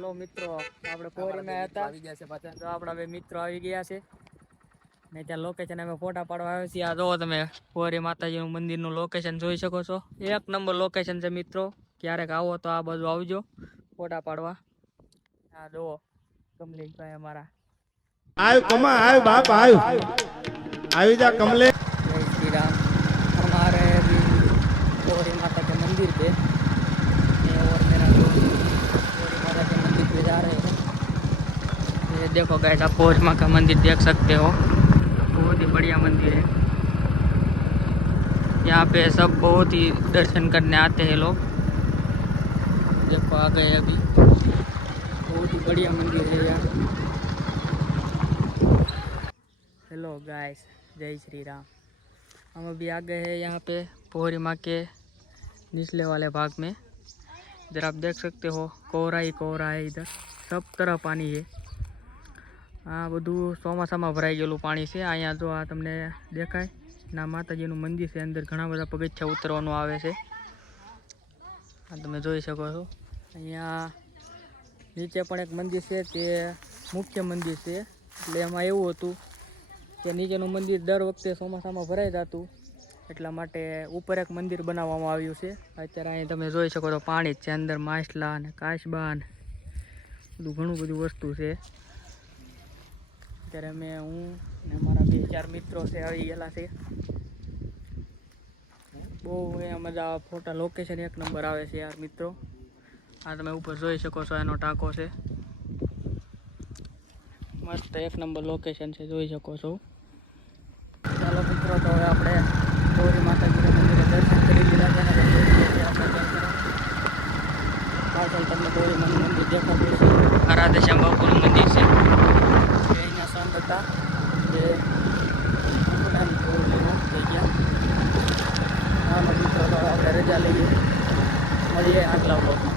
Hello મિત્રો, આપણે પોરીમાં હતા આવી ગયા છે પાછા. તો આપણા બે મિત્રો આવી ગયા છે ને ત્યાં લોકેશન અમે ફોટા પાડવા આવ્યા છીએ. આ જો તમે પોરી માતાજીનું મંદિરનું લોકેશન જોઈ શકો છો. એક નંબર લોકેશન છે મિત્રો. ક્યારેક આવો તો આ બાજુ આવજો ફોટા પાડવા. આ જો કમલેશભાઈ અમારા આવ કમા આવ બાપ આવ આવી જા કમલે. जय श्री राम। हमारे अभी गौरी माता के मंदिर पे मैं और मेरा दोस्त गौरी माता के मंदिर पे जा रहे हैं। ये देखो गाइस, आप गौरी माँ का मंदिर देख सकते हो, बहुत ही बढ़िया मंदिर है। यहाँ पे सब बहुत ही दर्शन करने आते हैं लोग। देखो आ गए अभी, बहुत ही बढ़िया मंदिर है यहाँ। हेलो गाइस, जय श्री राम। हम अभी आ गए हैं यहाँ पे पोहरी माँ के निचले वाले भाग में। इधर आप देख सकते हो कोहरा ही कोहरा है, इधर सब तरह पानी है। हाँ બધું ચોમાસામાં ભરાઈ ગયેલું પાણી છે અહીંયા। જો આ તમને દેખાય ના માતાજીનું મંદિર છે, અંદર ઘણા બધા પગથિયા ઉતરવાનું આવે છે। આ તમે જોઈ શકો છો। અહીંયા નીચે પણ એક મંદિર છે, તે મુખ્ય મંદિર છે। એટલે એમાં એવું હતું કે નીચેનું મંદિર દર વખતે ચોમાસામાં ભરાઈ જતું, એટલા માટે ઉપર એક મંદિર બનાવવામાં આવ્યું છે। અત્યારે અહીં તમે જોઈ શકો છો પાણી જ છે, અંદર માછલા ને કાચબા ને બધું ઘણું બધું વસ્તુ છે। અત્યારે હું ને મારા 2-4 મિત્રો છે આવી ગયેલા છે। બહુ અહીંયા મજા આવે, ફોટા લોકેશન એક નંબર આવે છે યાર મિત્રો। આ તમે ઉપર જોઈ શકો છો, એનો ટાંકો છે, મસ્ત એક નંબર લોકેશન છે, જોઈ શકો છો। ચાલો મિત્રો, તો હવે આપણે ગૌરી માતાજીના મંદિરે દર્શન કરી લીધા છે ને આપણે પાછળ તમને ગૌરી માનું મંદિર દેખાતું છે। આ રાધેશ્યામ બાપુનું મંદિર છે, એ અહીંયા સંત હતા જે થઈ ગયા। હાલો મિત્રો, તો આપણે રજા લઈએ, મળીએ આગલા બ્લોગમાં।